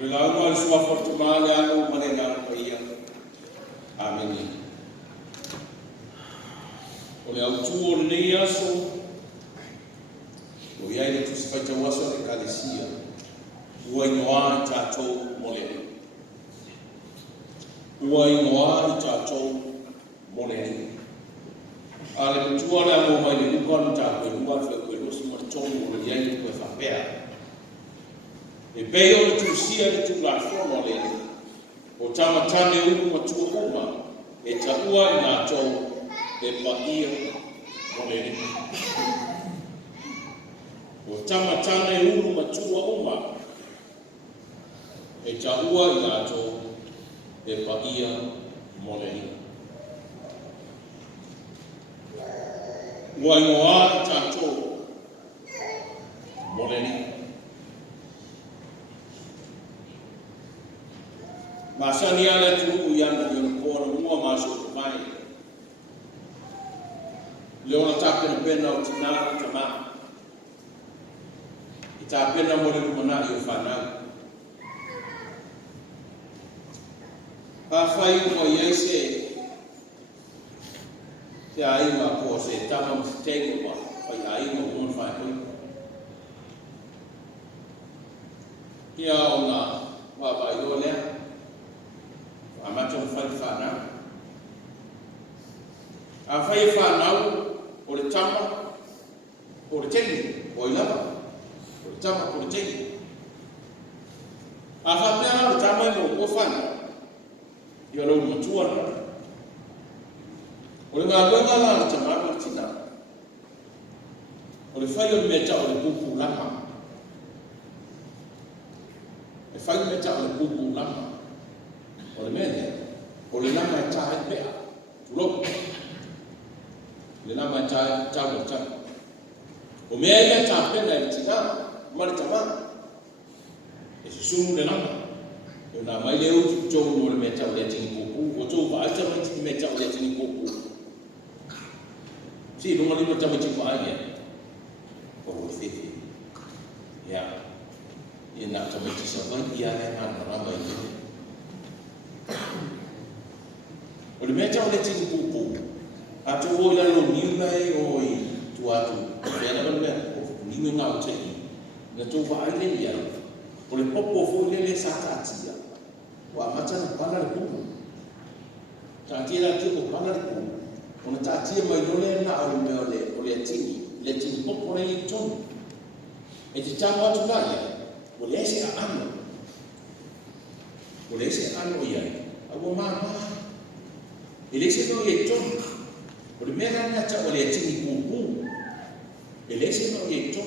Lalu al sua fortumale anu manena paia. Amen. Ole au tuo nei aso. O ia ile tu sifaita waso e kalesia. Ua inoa tatou moleni. Ua inoa tatou moleni. Ale mutua le amo mai le lupa no tatou lua fe koe losi ma tongu o ia ile koe whapea. E bei o le tusia le tu la fono le o tamatane ulu matua uma e taua i nā tau e paia o le ni. O tamatane ulu matua uma e taua i nā tau e paia mo le ni. Ua ingoa i tātou mo le ni. Masani ala tu yang yon kor mua masuk mai. Leona tapena pena o tina tama. Ita pena mo le mana yo fana. Pa fai mo yese. Se ai ma po se tama mistake wa. Fai ai mo mon fai. Kia ona wa ba yo le. Amacam fana. A fai fana o le tama o le tegi o ilava o le tama o le tegi. A fapea o le tama no o fana. Ia lo matua na. O le ngāwenga la le tama o le tina. O le fai o le meta o le pupu lama. E fai o meta o le pupu lama. O le mene, o le nama e tae pea, tulopu. Le nama e tae tamo tamo. O mea ea tae pena e tina, mare tamana. E se sumu le nama. O nā mai leo tu tōu no le mea tau lea tini kōpū. O tōu vaaita mai tini mea tau lea tini kōpū. Si, runga lima tama tipu aia. O le whiwhi. Ia. Ia nā tama tisa vai ia le ngana rama i tini. O le mea tau le tini pupu, a tō o ila lo niu mai o i tu atu, mea na mea, o niu ngā o te i, na tō wa ai le ia, o le popo fo le sa tātia, o a mata na pana le pupu, tātia la tio o pana le pupu, o na tātia mai no le na au mea o le tini popo le i tonu, e te tāmo atu la ia, o le ese a ano, o le ese a ano ia, a o maa, ele se no ye ton. O le mea na ta o le tini pupu. Ele se no ye ton.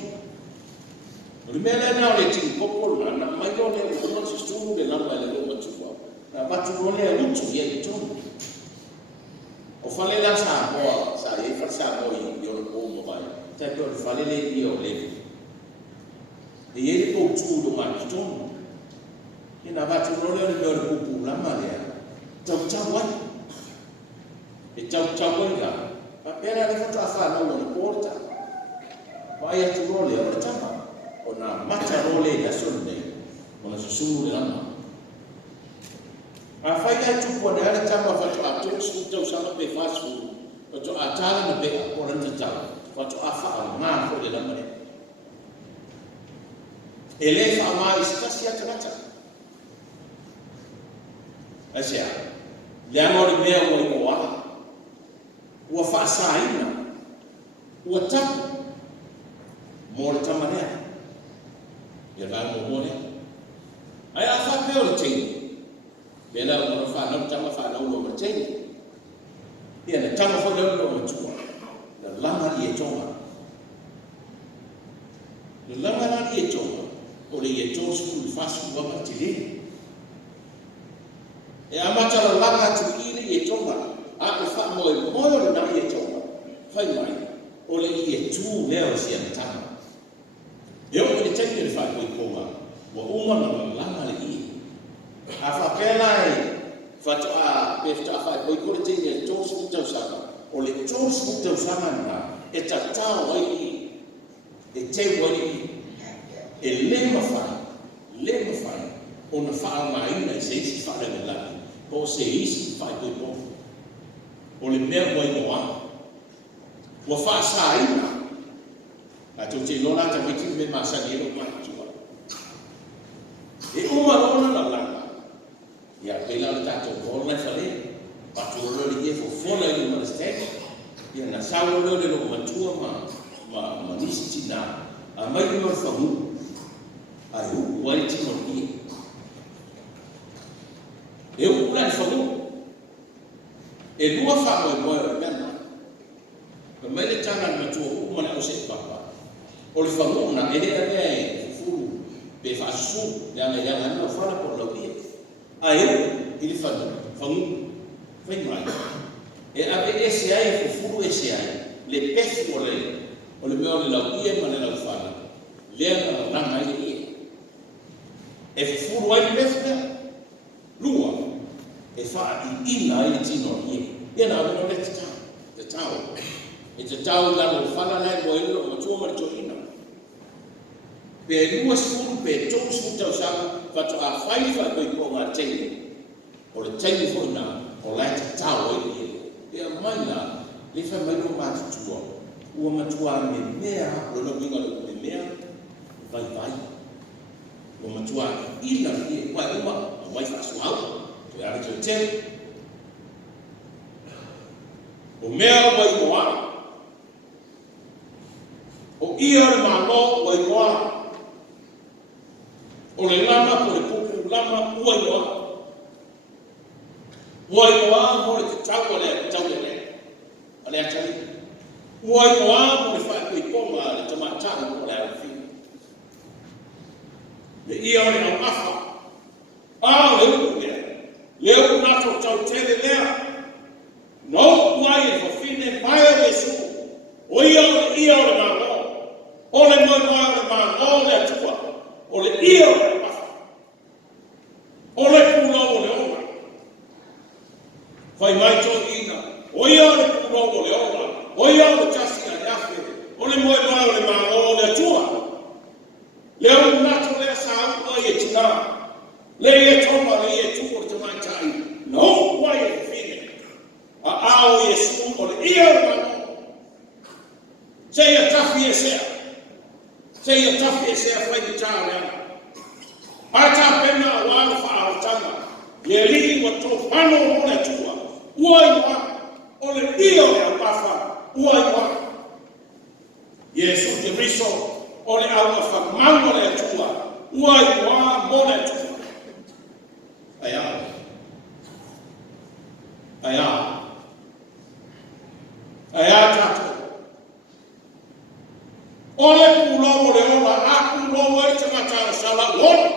O le mea na o le tini popo na mai o le o mo se stulu le lamba le o tu wa. Na batu o le lutu ye ton. O fale la sa mo sa e fa sa mo i yo o mo vai. Ta to fale le i o le. E ye ko tu do ma ton. Ina batu o le o pupu la ma le. Tau tau e tau inga, a pera le fata whanau o le porta. Vai atu role o le tama, o na mata role na sonu nei, o na susunu le lama. A whai atu kua ne ale tama fatu a tōsu tau sama pe fasu, o to a tala na pe a koranta tau, fatu a wha a ngā ko le lama ne. E le wha maa i stasi ata rata. Asea, le angori mea o i oa, ua whaasaina, ua tapu, mō le tamanea. Ia la mō mōne. Ai a whapea o le teini. Bela o mōna whanau tama whanau o le teini. Ia na tama whanau o le tua. Na lama i e tonga. Na lama i e tonga. O le i e tōsu i whasu wama te le. E amata la lama tu ili i e tonga. A le wha moe le nai e tonga, whai mai, o le i e tū leo si ana tama. E o le teine le wha koe konga, wa umana na lama le i. A wha pēla e, whatu a pēfta a whai koe kore teine e tōsu tau sanga, o le tōsu tau sanga na, e ta tau ai i, e te wai i, e le mawhai, ona whaamaina se isi wharengalaki, o se isi whaikoipo. O le mea moa. Wa whaasaina, a tau te lona ta wiki me masani ero matua. E umarona na langa, ia pela le tatou kona whare, patu oro le fo fola i manasteri, ia na sawa leo le lo matua ma nisi tina, a mai ni or whamu, a hu wai tino ia. E ukula i whamu, e lua whamoe moe o mena, ka mai le tana ni matua umana o se papa. O le whamuna, e rea mea e fufuru, pe whaasu, yanga na whana po lau ia. A i le whamu, whai mai. E ape e se ai, fufuru e se ai, le pethi o le mea o le lau ia ma le lau whana. Lea na ranga i le ia. E fufuru ai le pethi mea, lua, e wha i ina i le tino ia. Ia na awana le te tau. E te tau lalo whana lai mo ilo, ma tua ma to ina. Pe lua sifuru, pe tau sifuru tau sama, whatu a whaifa koi ko ngā teine. O le teine fo ina, o lai te tau e ia. Pea mai na, le whai mai no mātutua. Ua matua me mea, rono winga lo me mea, vai vai. Ua matua ina ia, wai uma, a wai whasu au, to ara te tele. O mea wai moa, o ia le mālo wai moa, o le lama po le pupu lama ua moa. Ua moa mo le tau o le, ale atari. Ua moa mo le whaikoiponga le tamatau o le awhi. Le ia o le au afa, le uku mea, le uku nato tau tele lea, no uai e whawhine mai o Yesu, o ia o le mālo, o le moi o le mālo le atua, o le ia o le afa, o le pula o le ona. Whai mai tō ina, o ia o le pula o le ona, o ia o le tasi a le afe, o le moi o le mālo le atua. Le o nato le sa o e tina, le e toma le e tuko te mai tai, no uai e whine. A ao Yesu o le ia o mālo. Se ia tafi e sea. Se ia tafi e sea whai ki tā reana. Ai tā pena o wāna whaaratanga. Le li wa tō pano o le tua. Uai wa. O le ia o le apafa. Uai wa. Yesu te riso o le au a whakmango le tua. Uai wa mo le tua. Ai ao. Ai ao. Ai ao tātou. O le pulowo le ola, a pulowo e te matara sala ola.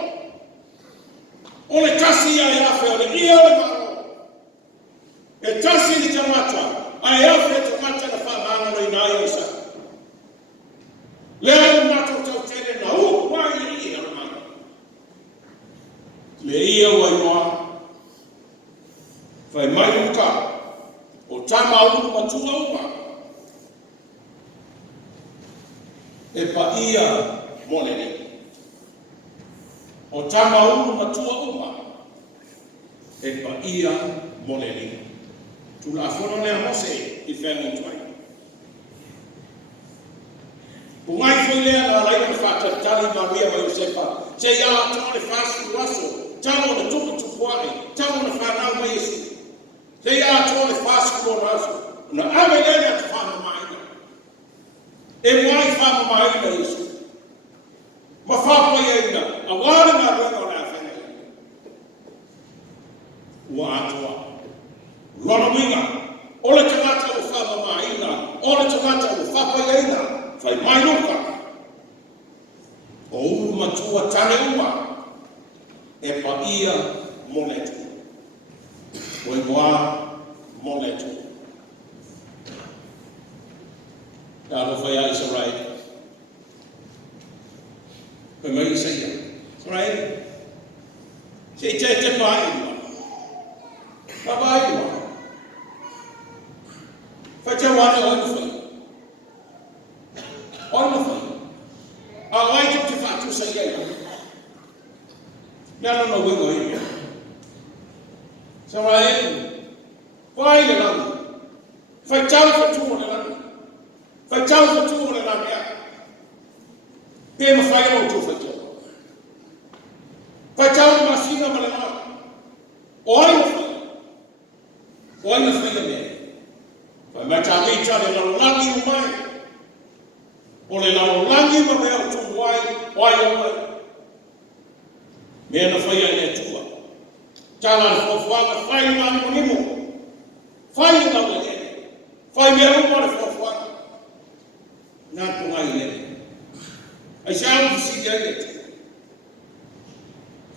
O le tasi a iafe o le ia o le maro. E tasi li te mata, a iafe te mata na whamanga no ina i sa. Le au mato tau tene na mai i ina mai. Le ia o inoa. Whai mai uka, o tama unu matua uma. E pa ia moleni. O tama unu matua uma. E pa ia moleni. Tula afono lea mose i whengu tuai. Pungai fui lea na laina me whakatali Maria ma Josefa. Se ia ato le whasu raso. Tamo na tupu tupuari. Tamo na whanau ma Yesu. Se ia ato le whasu raso. Na ame lea te whana maina. E mai whama mai na Yesu. Ma whapa i eina, a wāre ngā rena o rā whenei. Ua atua. Rona winga, o le tangata o whama mai ina, o le tangata o whapa i eina, whai mai luka. O uru matua tane ua, e pa ia moletu. O e moa moletu. Tālo whai ai sa rai. Whai mai i saia. Sa rai. Se i te pai ua. Pa pai ua. Whai te wane oinu whai. Oinu whai. A wai te whatu sa iei. Nalo no wingo hivi. Saraen wai le lang. Phải trao cho chú le lang. Phải trao cho chú le lang ya. Pe ma phải no chú phải trao. Phải trao mà xin mà le lang. Oi na phải le. Phải mà trao đi trao le lang ni mai. O le lang ni ma me chú wai mai. Me na phải le chú. Jalan fofuanga fai na mulimo. Fai na wale. Fai me rumba fofuanga. Na tungai le. I shall see it.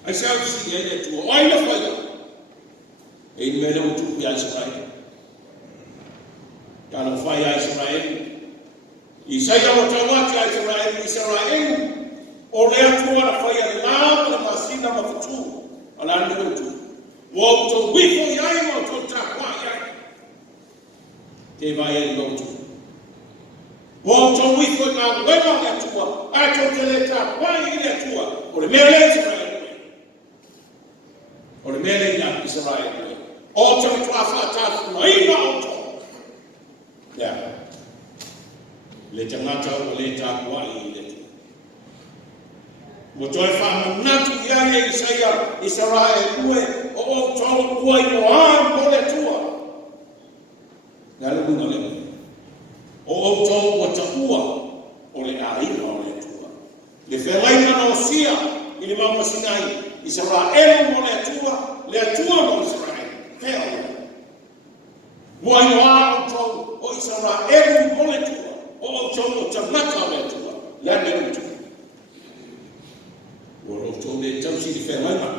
I shall see it to oil of fire. In meadow to Yasrai. Jalan fire Israel. Isaiah watawati Israel. Olea tuwa fire na masina mafutu. Alani tu. Walk wifo yai mo to takwa yai. Te vai go to. Walk wifo na wema ya tua. Ato teleta kwa ile tua. Ole mele Israel. Ole mele ya Israel. Oto to afata na ina oto. Ya. Le tamata ole takwa ile. Motoe fahamu natu yale Israel uwe o tau uwe yoan bole tua. Ngale bunga lebe. O tau wata ua ole aina ole tua. Le felaina na osia ili mama sinai Israel mole tua le tua mo Israel. Fela. Wa yoan tau o Israel mole tua. O tau tamaka ole tua. Lande tua. Wong tong de tau si fe mai ma.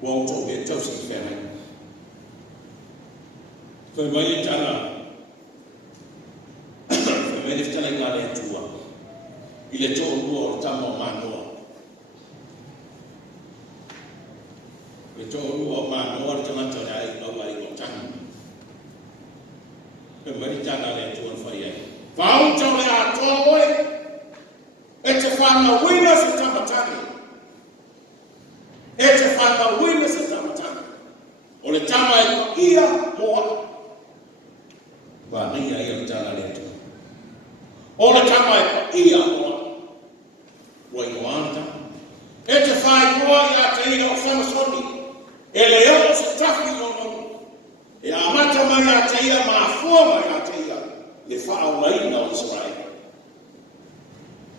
Wong tong de tau si fe mai. Fe mai tana. Fe mai tana ngale tua. Ile to o tamo mano. Ile to o mano tama to dai no mai ko tang. Fe mai tana le tua fa ye. Fa to le a to oi. Etefanga wina sitamatani. Etefanga wina sitamatani. Ole tama ia moa. Wa nia ia tala letu. Ole tama ia moa. Wa iwanta. Etefai moa ya teia osama soni. Ele yo sitafi yono. Ya amata ma ya teia maafua ya teia. Le fa'au laina o Israel.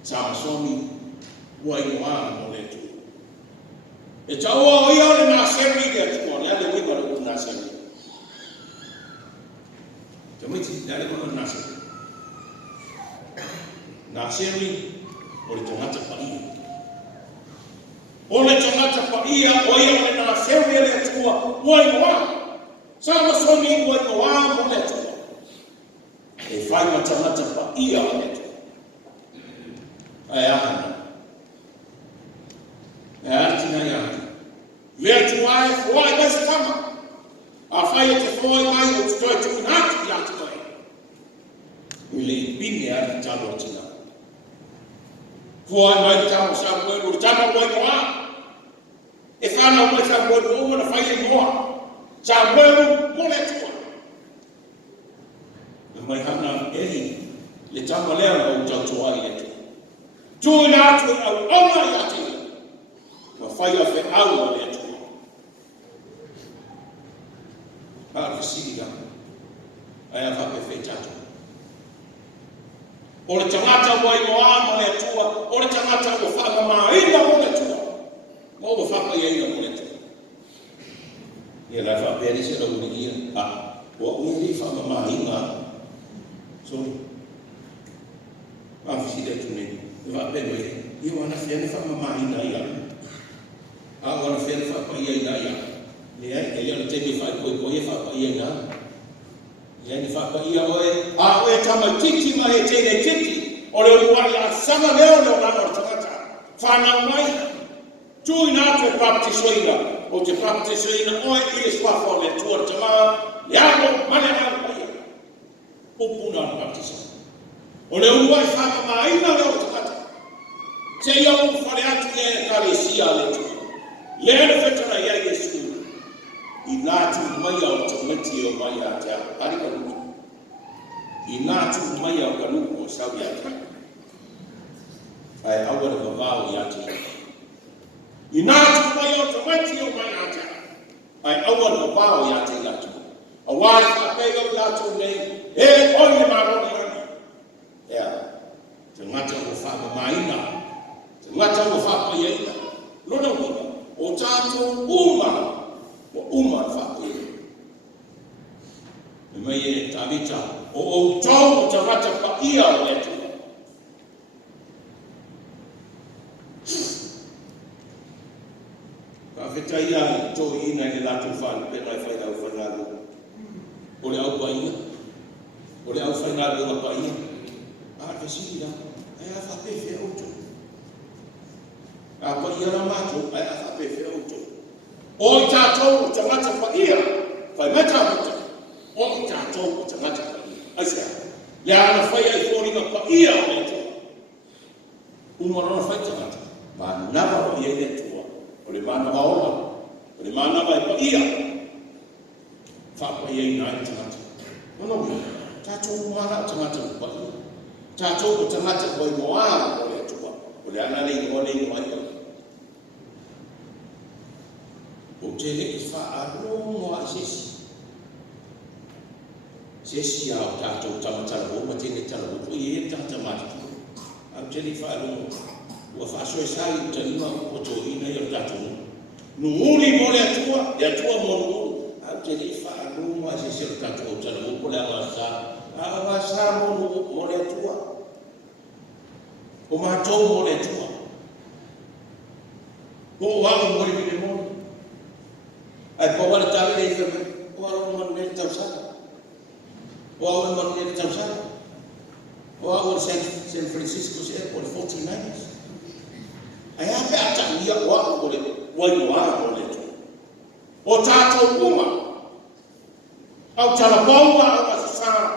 Samsoni waiwa moletu. E tawa ia le na semi de tuo ya le wiba le na semi. Tamiti dale ko na semi. Na semi o le tomata pa ia. O le tomata pa ia o ia le na semi le tuo waiwa. Samsoni waiwa moletu. E fai ma tomata pa ia le ayahana. Ayatina ya. Letu wai foi basi kama. Afanye te foi mai utoi tu nati ya toi. Ile bini ya talo tina. Foi mai tamo sa mo tamo mo wa. E fana mo sa mo mo na fai mo. Sa mo le tu. Mai hana eli le tamo leo o tatu ai le. Tuna tu au ona yati. Wafanya fe au letu. Afisiga. Aya fa fe tatu. Ole tamata wa imo letu. Ole tamata wa fa ma ina mo letu. Mo fa ye ina mo letu. Ye la fa pe se lo ni ah. Wa uni fa ma ina. So afisiga tu ni. Va bene, io wana fiane fa mama ina ya. Wana fiane fa pa ia ina ya. Ni ai ke ia te fa ko ia fa pa ia ina. Ia ni fa pa ia oe. Oe tama titi ma e te titi. Ole wa ya sama leo no na no tata. Fa na mai. Tu ina te baptisoina. O te baptisoina oe i swa fo le tu tama. Ya no mane na pa ia. Popuna baptisoina. Ole wa fa mama ina leo tata. Se ia o whare atu e karesia le tu. Lea na whetara ia Yesu. I nātu mai au te mati o mai a te a ari kanuku. I nātu mai au kanuku o sau ia te. Ai awara ka vāo ia te. I nātu mai au te mati o mai a te. Ai awara ka vāo ia te ia te. A wai ka pega o lātu nei. E oi maroni ani. Ea. Te ngata o whakamaina. Te ngata o whakaiaina. Lona wina. O tātou umara. O uma whakoe. Me mai e tawita. O tau o te rata pa ia o etu. Ka whita ia i tō ina i lātou whānu pēnai whainau whanāru. O le au paia. O le au whaināru a paia. A te sira. Ai a whapewhia auto. A paia na mātou. Ai a whapewhia auto. O i tātou o te ngata pa ia, whai mata mata. O i tātou o te ngata pa ia. Aisea, le ana whai ai whoringa pa ia o le tua. Umarona whai te ngata. Ma nawa o ia le tua. O le mana waola. O le mana wai pa ia. Whapa ia i nai te ngata. Ono wia, tātou umara o te ngata pa ia. Tātou o te ngata pa i moa o le tua. O le ana nei o le i moa ia. O te le i whaarongo a sesi. Sesi au tātou tamatara o ma tene tala o pui e tata mātitu. Au te le i whaarongo. Ua whaasoe sai o te lima o tō ina i o tātou. Nunguri mo le atua, e atua mo nunguri. Au te le i whaarongo a sesi o tātou o tala o pule awa sa. Awa sa mo le atua. O mātou mo le atua. O wāo mo le mine mo. Ai pa wala tale nei whame, o awa manu nei tausara. O awa manu nei tausara. O awa San Francisco's Airport, 49ers. Ai ape ata ia o awa o le wainoa o le tu. O tātou uma. Au talapaua au asasara.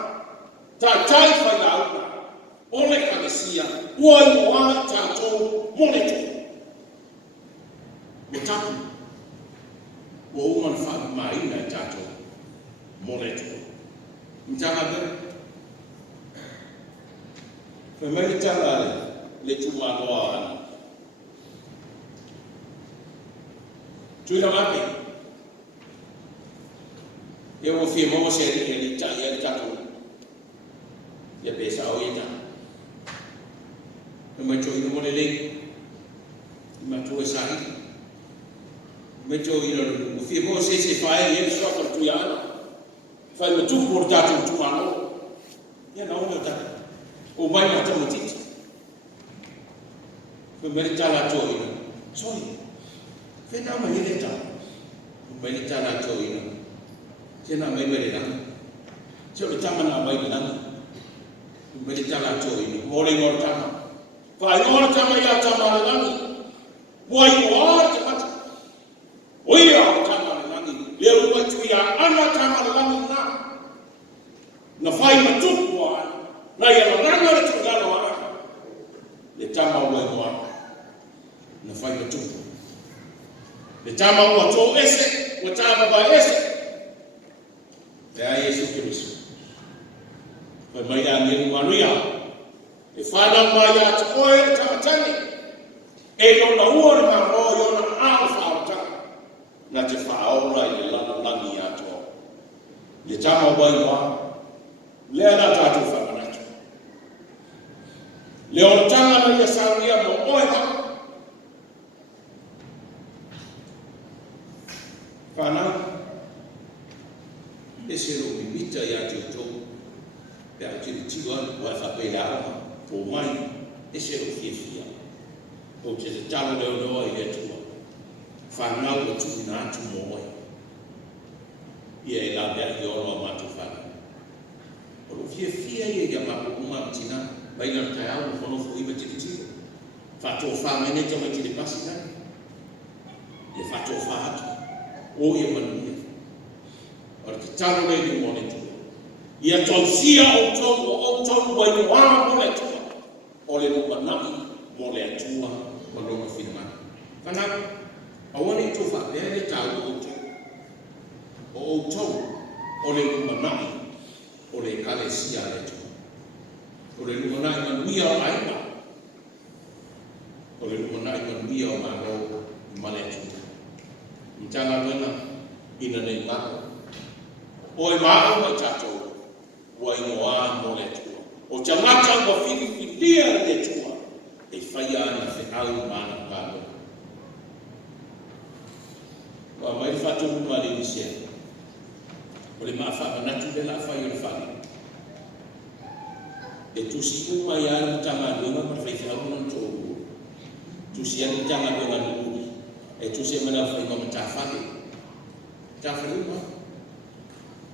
Tai whai la auna. O le kalesia. Wainoa tātou mo le tu. Me tapu. O uman whaka maina i tātou mole tuko. Mtanga bere. Whamere tanga le tuma noa ana. Tuina mape. E o fie mo se ri ni ta ia tātou. Ia pesa o ita. Me to ino mole le. Ma tu e sahi. Me to ino o fie mo se whae e so ka tu ia. Whae me tu por tātou tu ano. Ia na o ta. O mai na tamu titi. Me me tala to ino. Sorry. Whenā mai hele tā. Mai ni tāna tō ina. Tēnā mai mere ranga. Teo le tamana mai ni ranga. Mai ni tāna tō ina. Mōre ngora tama. Whai ngora tama ia tamana rangi. Wai ngora te mata. Oia o tamana rangi. Lea rua tu ia ana tamana rangi nā. Na whai matupu o ana. Na ia na ranga le tu gano ana. Le tama wai ngora. Na whai matupu. Le tama ua tō ese, ua tāma ba ese. Te a Yesu Kirisu. Whai mai a ngeru manuia. E whanau mai a te oe le tamatani. E yona ua le mamo yona ao whaotanga. Na te whaora i le lana langi a tō. Le tama ua iwa. Lea na tātou whamanatu. Le o tanga na ia sauria mo oe haka. Whanau, e se ro mimita i atu tō, pe au tiri tiwa, wai whapele awa, o mai, e se ro fia. O te te talo leo noa i le tua. Whanau o tuki na atu mo oi. Ia e la mea i oro a matu whanau. O ro fia i e mapu uma tina, mai na tai au, hono fu ima tiri tiwa. Whato whamene te mai tiri pasi nani. Ia whato whahatu. O ia manuia. Ora te taro rei ni mone tua. Ia tausia o tonu wai wā mone tua. O le nuka nami mole atua malonga finanga. Kana awani tu fa ele tau o tau o le manai o le kalesia le tu. O le manai manuia o aiba. O le manai manuia o malo male tu. Mtanga wena ina nei mako. O e mao mai tatou wa inoa mo le tu. O chamata o filia le tu. E whaia na whekau mana kālo. Wa mai whatu mare ni sia. O le mawha manatu le la whai o le whani. E tusi uma i aru tanga luenga ma whaiti au non tōku. Tusi aru tanga luenga nukuri. E tusi e mana whai kama tā whani. Tā whani ma.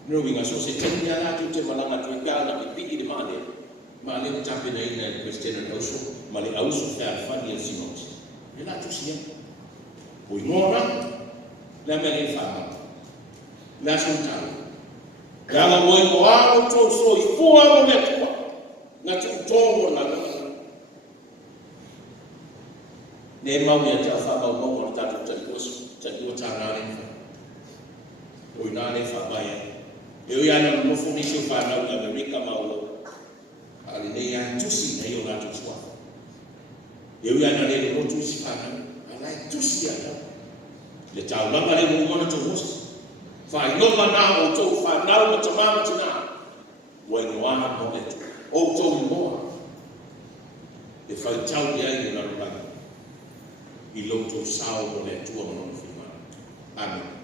Nō winga so se teni ala tu te malanga tu i kāna ki piki de mane. Ma le tape na ina i Christiana Auso. Ma le auso te alfani al sinoti. E la tusi e. O i ngora. La mene i whama. La sontana. La la moi mo ao tō so i fua mo me tua. Nga tu tōngo na ngana. Ne mau ia te awha mau mau na tātou tari o tāna renfa. O i nāne whabaia. E o iana mofo ni sio whanau na Amerika mau. Ali ne ia tusi na i o ngā tusua. E o iana le rotu isi whanau. Alai tusi ia. Le tau lama le mumona tō hosi. Whai noma nā o tō whanau ma tamama tina. Wai noana mo le tu. O tō moa. E whai tau ki ai o na rupanga. I lo tō sao mo le tua mo no whima. Amen.